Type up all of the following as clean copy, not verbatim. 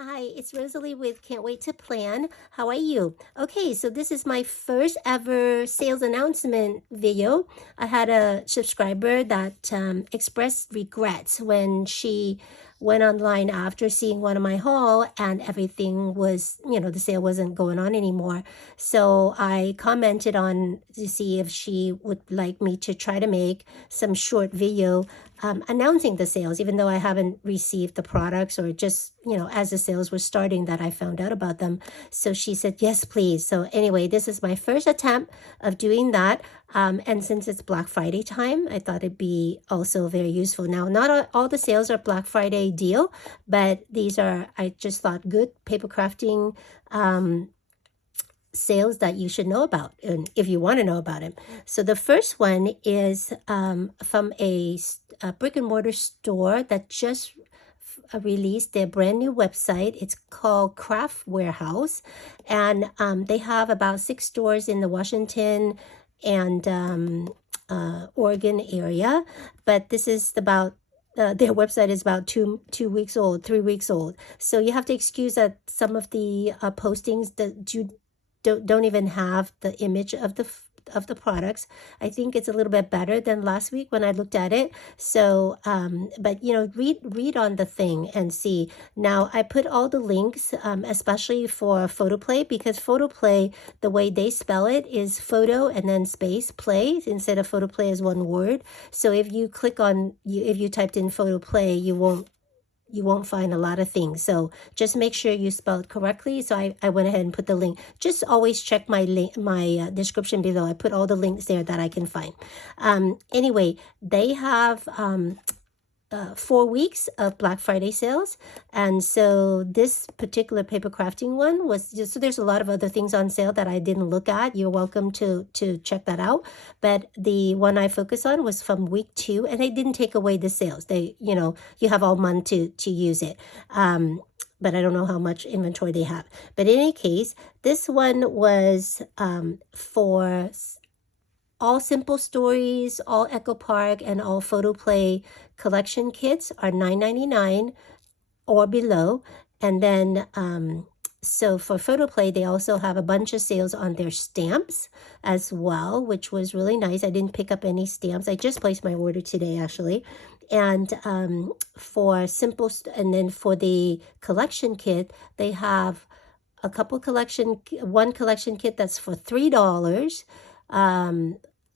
Hi, it's Rosalie with Can't Wait to Plan. How are you? Okay, so this is my first ever sales announcement video. I had a subscriber that expressed regrets when she went online after seeing one of my haul and everything was, the sale wasn't going on anymore. So I commented on to see if she would like me to try to make some short video announcing the sales, even though I haven't received the products or just, as the sales were starting that I found out about them. So she said, yes, please. So anyway, this is my first attempt of doing that. And since it's Black Friday time, I thought it'd be also very useful. Now, not all the sales are Black Friday deal, but these are, I just thought, good paper crafting sales that you should know about and if you want to know about it. So the first one is from a brick and mortar store that just released their brand new website. It's called Craft Warehouse, and they have about 6 stores in the Washington and Oregon area, but this is about their website is about 2 weeks old, 3 weeks old. So you have to excuse that some of the postings that you don't even have the image of the products. I think it's a little bit better than last week when I looked at it. So, but read on the thing and see. Now I put all the links, especially for Photoplay, because Photoplay, the way they spell it is photo and then space play instead of Photoplay as one word. So if you click on if you typed in Photoplay, you won't find a lot of things. So just make sure you spell it correctly. So I went ahead and put the link. Just always check my link, my description below. I put all the links there that I can find. Anyway, they have 4 weeks of Black Friday sales. And so this particular paper crafting one was just, so there's a lot of other things on sale that I didn't look at. You're welcome to check that out. But the one I focus on was from week 2, and they didn't take away the sales. They, you have all month to use it. But I don't know how much inventory they have. But in any case, this one was for all Simple Stories, all Echo Park, and all Photoplay collection kits are $9.99 or below. And then, so for Photoplay, they also have a bunch of sales on their stamps as well, which was really nice. I didn't pick up any stamps. I just placed my order today, actually. And for Simple, and then for the collection kit, they have a couple one collection kit that's for $3.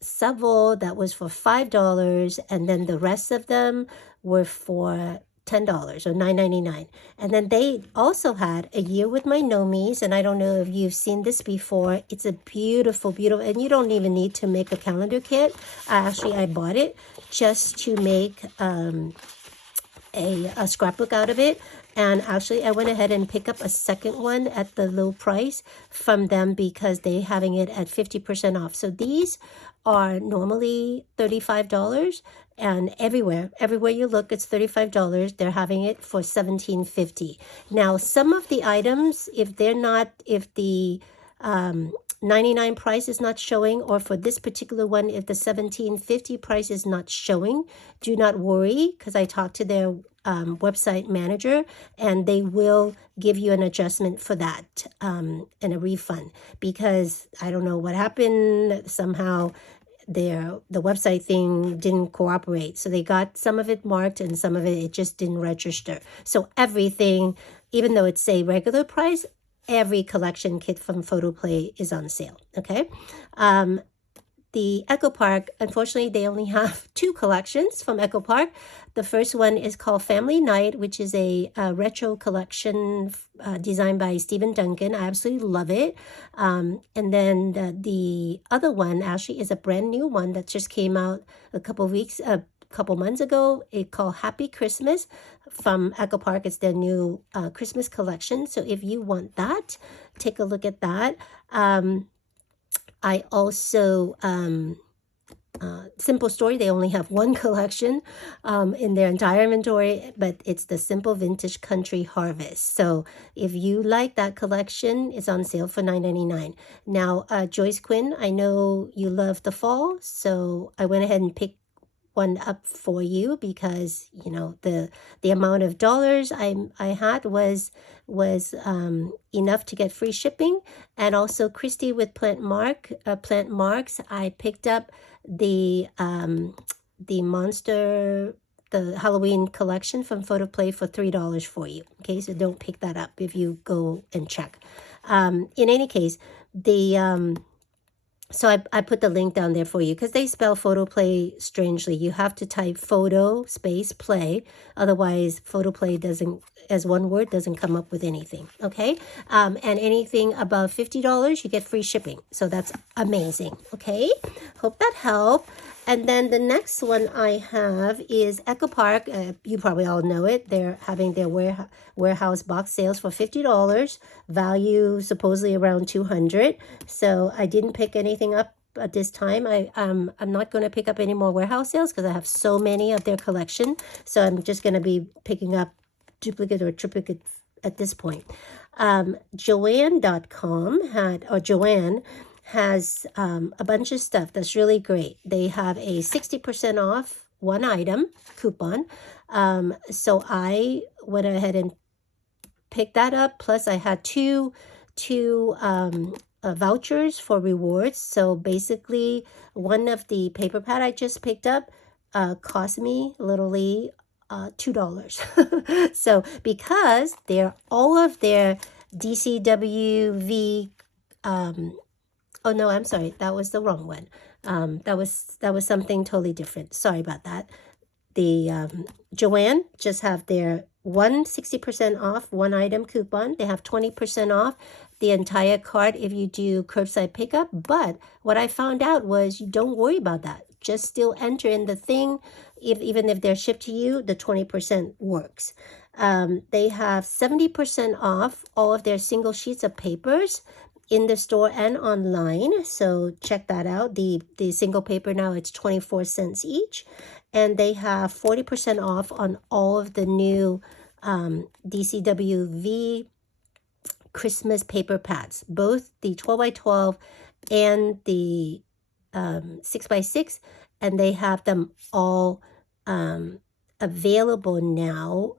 Several that was for $5, and then the rest of them were for $10 or $9.99. And then they also had a year with my Nomies, and I don't know if you've seen this before. It's a beautiful, and you don't even need to make a calendar kit. Actually, I bought it just to make a scrapbook out of it. And actually, I went ahead and picked up a second one at the low price from them because they're having it at 50% off. So these are normally $35, and everywhere you look, it's $35. They're having it for $17.50. Now, some of the items, if the 99 price is not showing, or for this particular one, if the 17.50 price is not showing, do not worry, because I talked to their website manager, and they will give you an adjustment for that and a refund, because I don't know what happened. Somehow the website thing didn't cooperate, so they got some of it marked and some of it just didn't register. So everything, even though it's a regular price, every collection kit from Photoplay is on sale. Okay. The Echo Park, unfortunately, they only have 2 collections from Echo Park. The first one is called Family Night, which is a retro collection designed by Stephen Duncan. I absolutely love it. And then the other one actually is a brand new one that just came out a couple months ago. It's called Happy Christmas from Echo Park. It's their new Christmas collection. So if you want that, take a look at that. I also, Simple Story, they only have 1 collection in their entire inventory, but it's the Simple Vintage Country Harvest. So if you like that collection, it's on sale for $9.99. Now, Joyce Quinn, I know you love the fall, so I went ahead and picked one up for you because the amount of dollars I had was enough to get free shipping. And also Christy with Plant Marks, I picked up the monster, the Halloween collection from Photoplay for $3 for you. Okay, so don't pick that up if you go and check. In any case, so I put the link down there for you because they spell Photoplay strangely. You have to type photo space play. Otherwise, Photoplay doesn't, as one word, doesn't come up with anything. Okay. And anything above $50, you get free shipping. So that's amazing. Okay. Hope that helped. And then the next one I have is Echo Park. You probably all know it. They're having their warehouse box sales for $50. Value supposedly around $200. So I didn't pick anything up at this time. I'm not going to pick up any more warehouse sales because I have so many of their collection. So I'm just going to be picking up duplicate or triplicate at this point. Joann.com Joann has a bunch of stuff that's really great. They have a 60% off one item coupon. So I went ahead and picked that up. Plus I had two vouchers for rewards. So basically one of the paper pad I just picked up cost me literally $2. So because all of their DCWV oh no, I'm sorry, that was the wrong one. That was something totally different. Sorry about that. The Joann just have their 60% off one item coupon. They have 20% off the entire cart if you do curbside pickup. But what I found out was you don't worry about that. Just still enter in the thing. Even if they're shipped to you, the 20% works. They have 70% off all of their single sheets of papers in the store and online. So check that out. The single paper now, it's 24 cents each. And they have 40% off on all of the new DCWV Christmas paper pads, both the 12x12 and the 6x6. And they have them all available now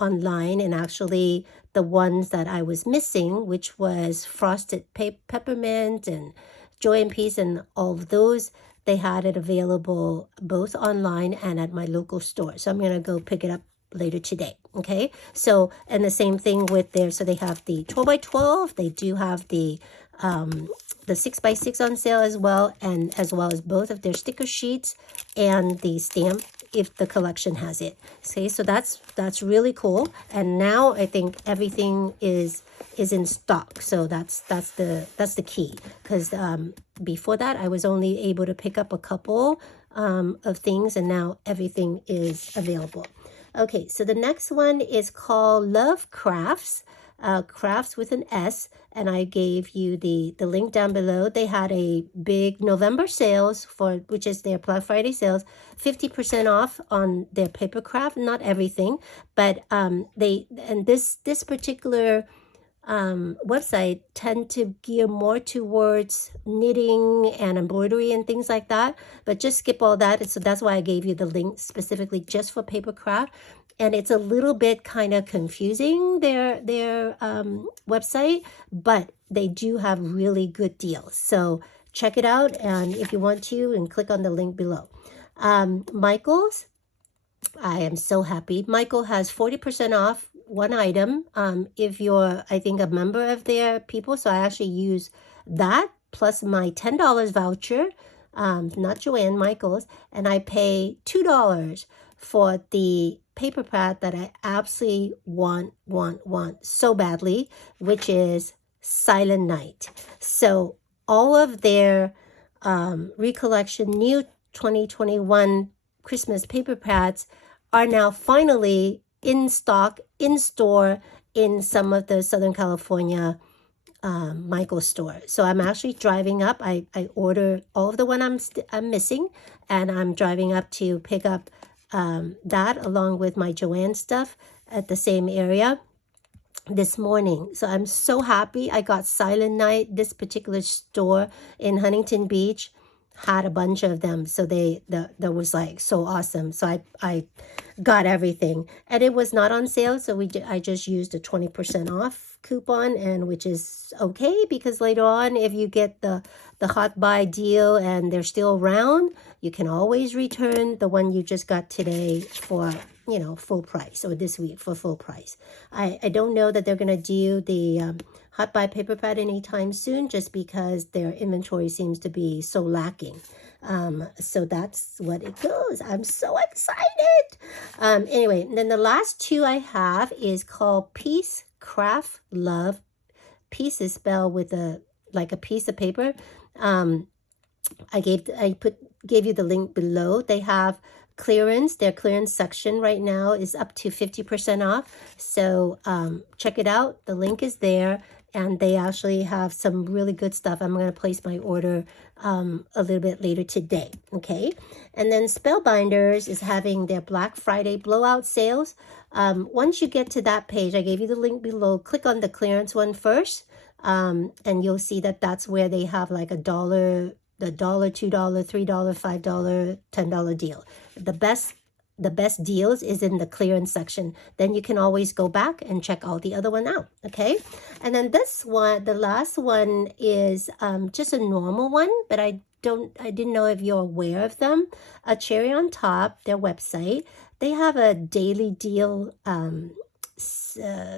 online. And actually the ones that I was missing, which was frosted peppermint and joy and peace and all of those, they had it available both online and at my local store. So I'm going to go pick it up later today. Okay. So, and the same thing with so they have the 12x12. They do have the 6x6 on sale as well. And as well as both of their sticker sheets and the stamp if the collection has it. Okay, so that's really cool. And now I think everything is in stock. So that's the key, because before that I was only able to pick up a couple of things, and now everything is available. Okay, so the next one is called Love Crafts. Crafts with an S, and I gave you the link down below. They had a big November sales which is their Black Friday sales, 50% off on their paper craft, not everything, but this particular website tend to gear more towards knitting and embroidery and things like that, but just skip all that. So that's why I gave you the link specifically just for paper craft. And it's a little bit kind of confusing, their website, but they do have really good deals. So check it out, and if you want to, and click on the link below. Michael's, I am so happy. Michael has 40% off one item if you're, I think, a member of their people. So I actually use that plus my $10 voucher, not Joann, Michael's, and I pay $2 for the paper pad that I absolutely want so badly, which is Silent Night. So all of their recollection new 2021 Christmas paper pads are now finally in stock, in store, in some of the Southern California Michael's store. So I'm actually driving up. I order all of the one I'm missing, and I'm driving up to pick up that along with my Joann stuff at the same area this morning. So I'm so happy I got Silent Night, this particular store in Huntington Beach. had a bunch of them, so that was like so awesome. So I got everything, and it was not on sale, so I just used a 20% off coupon, and which is okay, because later on, if you get the hot buy deal and they're still around, you can always return the one you just got today for, you know, full price, or this week for full price. I don't know that they're gonna do the hot buy paper pad anytime soon, just because their inventory seems to be so lacking. So that's what it goes. I'm so excited. Anyway, then the last two I have is called Peace, Craft, Love. Peace is spelled with like a piece of paper. I gave you the link below. They have clearance. Their clearance section right now is up to 50% off. So check it out. The link is there, and they actually have some really good stuff. I'm going to place my order a little bit later today. Okay. And then Spellbinders is having their Black Friday blowout sales. Once you get to that page, I gave you the link below. Click on the clearance one first, and you'll see that that's where they have like the $1, $2, $3, $5, $10 deal. The best deals is in the clearance section. Then you can always go back and check all the other one out. Okay. And then this one, the last one, is just a normal one, but I didn't know if you're aware of them. A cherry on top, their website, they have a daily deal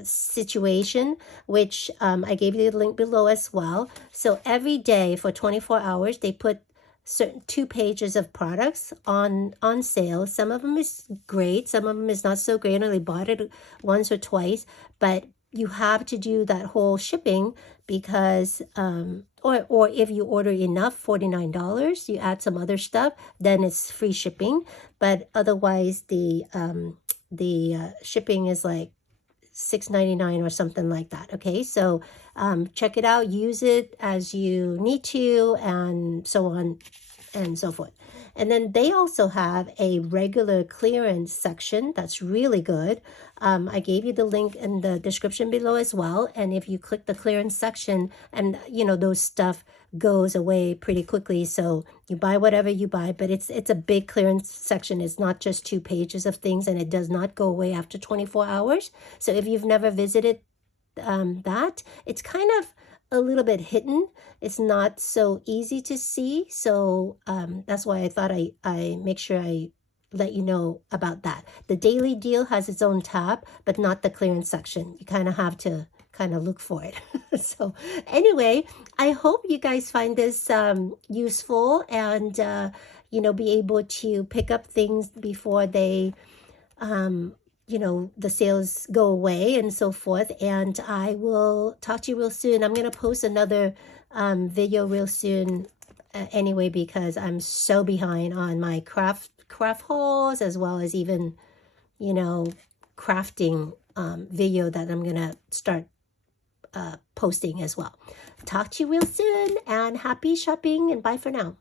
situation, which I gave you the link below as well. So every day for 24 hours, they put certain 2 pages of products on sale. Some of them is great, some of them is not so great. I only bought it once or twice, but you have to do that whole shipping, because or if you order enough, $49, you add some other stuff, then it's free shipping. But otherwise, the shipping is like $6.99 or something like that. Okay, so check it out, use it as you need to, and so on and so forth. And then they also have a regular clearance section that's really good. I gave you the link in the description below as well. And if you click the clearance section, and you know, those stuff goes away pretty quickly. So you buy whatever you buy, but it's a big clearance section. It's not just 2 pages of things, and it does not go away after 24 hours. So if you've never visited that, it's kind of a little bit hidden. It's not so easy to see. So that's why I thought I make sure I let you know about that. The daily deal has its own tab, but not the clearance section. You kind of have to kind of look for it. So anyway, I hope you guys find this useful, and you know, be able to pick up things before they you know, the sales go away and so forth. And I will talk to you real soon. I'm going to post another video real soon anyway, because I'm so behind on my craft hauls, as well as even, you know, crafting video that I'm going to start posting as well. Talk to you real soon, and happy shopping, and bye for now.